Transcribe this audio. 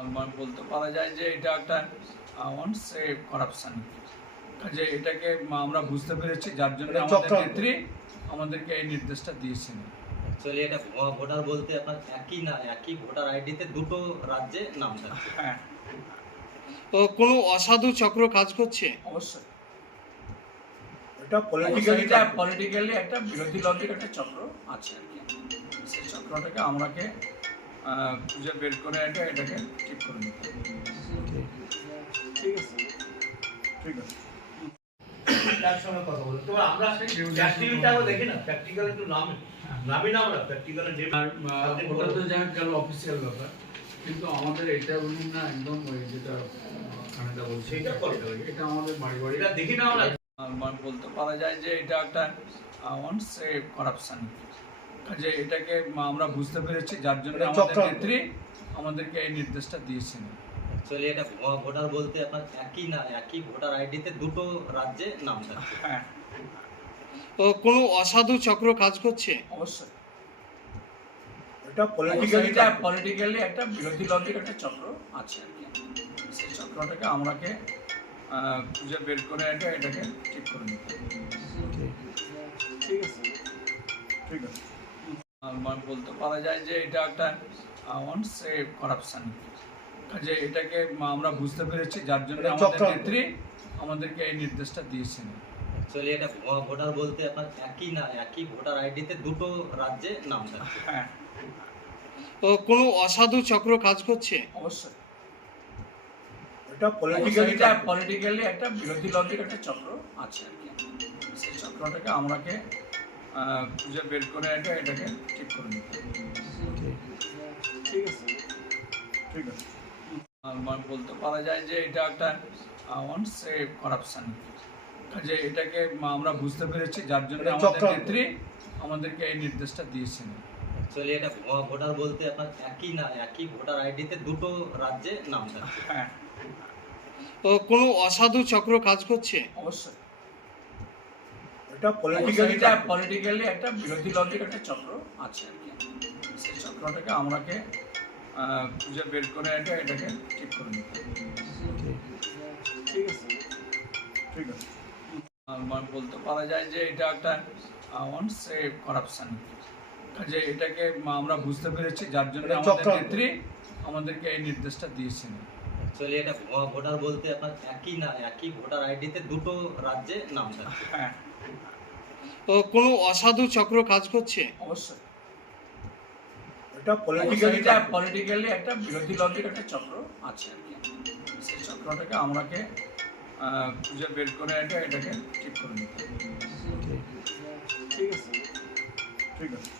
আমার বলতে পারা যায় যে এটা একটা ওয়ান সে করাপশন যে এটাকে আমরা বুঝতে পেরেছি যার জন্য আমাদের নেত্রী আমাদেরকে এই নির্দেশটা দিয়েছেন। অ্যাকচুয়ালি এটা ভুয়া ভোটার বলতে আপনার একই না একই ভোটার আইডিতে দুটো রাজ্যে নাম থাকে। হ্যাঁ। তো কোনো অসাধু চক্র কাজ করছে? অবশ্যই। এটা পলিটিক্যালি পলিটিক্যালি পলিটিক্যালি একটা বিরোধী লজিক একটা চক্র আছে আর কি। সেই চক্রটাকে আমরাকে খুঁজে বের করে এটা এটাকে ঠিক করে নিতে ঠিক আছে। ঠিক আছে। তার সঙ্গে কথা বলো। তো আমরা সেই প্র্যাকটিক্যালটা দেখি না? প্র্যাকটিক্যাল একটু নাম নামি না আমরা প্র্যাকটিক্যালের যে ওটা তো যা গেল অফিসিয়াল ব্যাপার। কিন্তু আমাদের এটা বলুন না একদম ওই যেটা খানেদা বলছে। সেটা করতে হবে। এটা আমাদের বাড়ি বাড়ি। এটা দেখি না আমরা। বলতে পারা যায় যে এটা একটা করাপশন যে এটাকে আমরা বুঝতে পেরেছি যার জন্য আমাদের নেত্রী আমাদেরকে এই নির্দেশটা দিয়েছেন। অ্যাকচুয়ালি এটা ভুয়া ভোটার বলতে আপনার একই না একই ভোটার আইডিতে দুটো রাজ্যে নাম থাকে। হ্যাঁ। তো কোনো অসাধু চক্র কাজ করছে? অবশ্যই। এটা পলিটিক্যালি এটা পলিটিক্যালি একটা বিরোধী লজিক একটা চক্র আছে আর কি। সেই চক্রটাকে আমরাকে আহ, খুঁজে বের করে এটা এটাকে ঠিক করে নিতে ঠিক আছে। ঠিক আছে। আমার বলতে পারা যায় যে এটা একটা ওয়ান সে করাপশন যে এটাকে আমরা বুঝতে পেরেছি যার জন্য আমাদের নেত্রী আমাদেরকে এই নির্দেশটা দিয়েছেন। অ্যাকচুয়ালি এটা ভুয়া ভোটার বলতে আপনার একই না একই ভোটার আইডিতে দুটো রাজ্যে নাম থাকে হ্যাঁ। তো কোনো অসাধু চক্র কাজ করছে? অবশ্যই। এটা পলিটিক্যালি পলিটিক্যালি পলিটিক্যালি একটা বিরোধী লজিক একটা চক্র আছে আর কি। সেই চক্রটাকে আমরাকে খুঁজে বের করে এটা এটাকে ঠিক করে নিতে হবে। ঠিক আছে। ঠিক আছে। আমার বলতে পারা যায় যে এটা একটা ওয়ান সে করাপশন যে এটাকে আমরা বুঝতে পেরেছি যার জন্য আমাদের নেত্রী আমাদেরকে এই নির্দেশটা দিয়েছেন। অ্যাকচুয়ালি এটা ভুয়া ভোটার বলতে আপনার একই না একই ভোটার আইডিতে দুটো রাজ্যে নাম থাকে। হ্যাঁ। তো কোনো অসাধু চক্র কাজ করছে? অবশ্যই। এটা পলিটিক্যালি পলিটিক্যালি পলিটিক্যালি একটা বিরোধী লজিক একটা চক্র আছে আর কি। সেই চক্রটাকে আমরাকে খুঁজে বের করে এটা এটাকে ঠিক করে নিতে ঠিক আছে। ঠিক আছে। বলতে পারা যায় যে এটা একটা ওয়ান সে করাপশন যে এটাকে আমরা বুঝতে পেরেছি যার জন্য আমাদের নেত্রী আমাদেরকে এই নির্দেশটা দিয়েছেন। অ্যাকচুয়ালি এটা ভুয়া ভোটার বলতে আপনার একই না একই ভোটার আইডিতে দুটো রাজ্যে নাম থাকে। হ্যাঁ। কোনো অসাধু চক্র কাজ করছে? অবশ্যই। এটা পলিটিক্যালি একটা বিরোধী লজিক একটা চক্র আছে আর কি। সেই চক্রটাকে আমরাকে আহ, খুঁজে বের করে এটা এটাকে ঠিক করে নিতে ঠিক আছে। ঠিক আছে।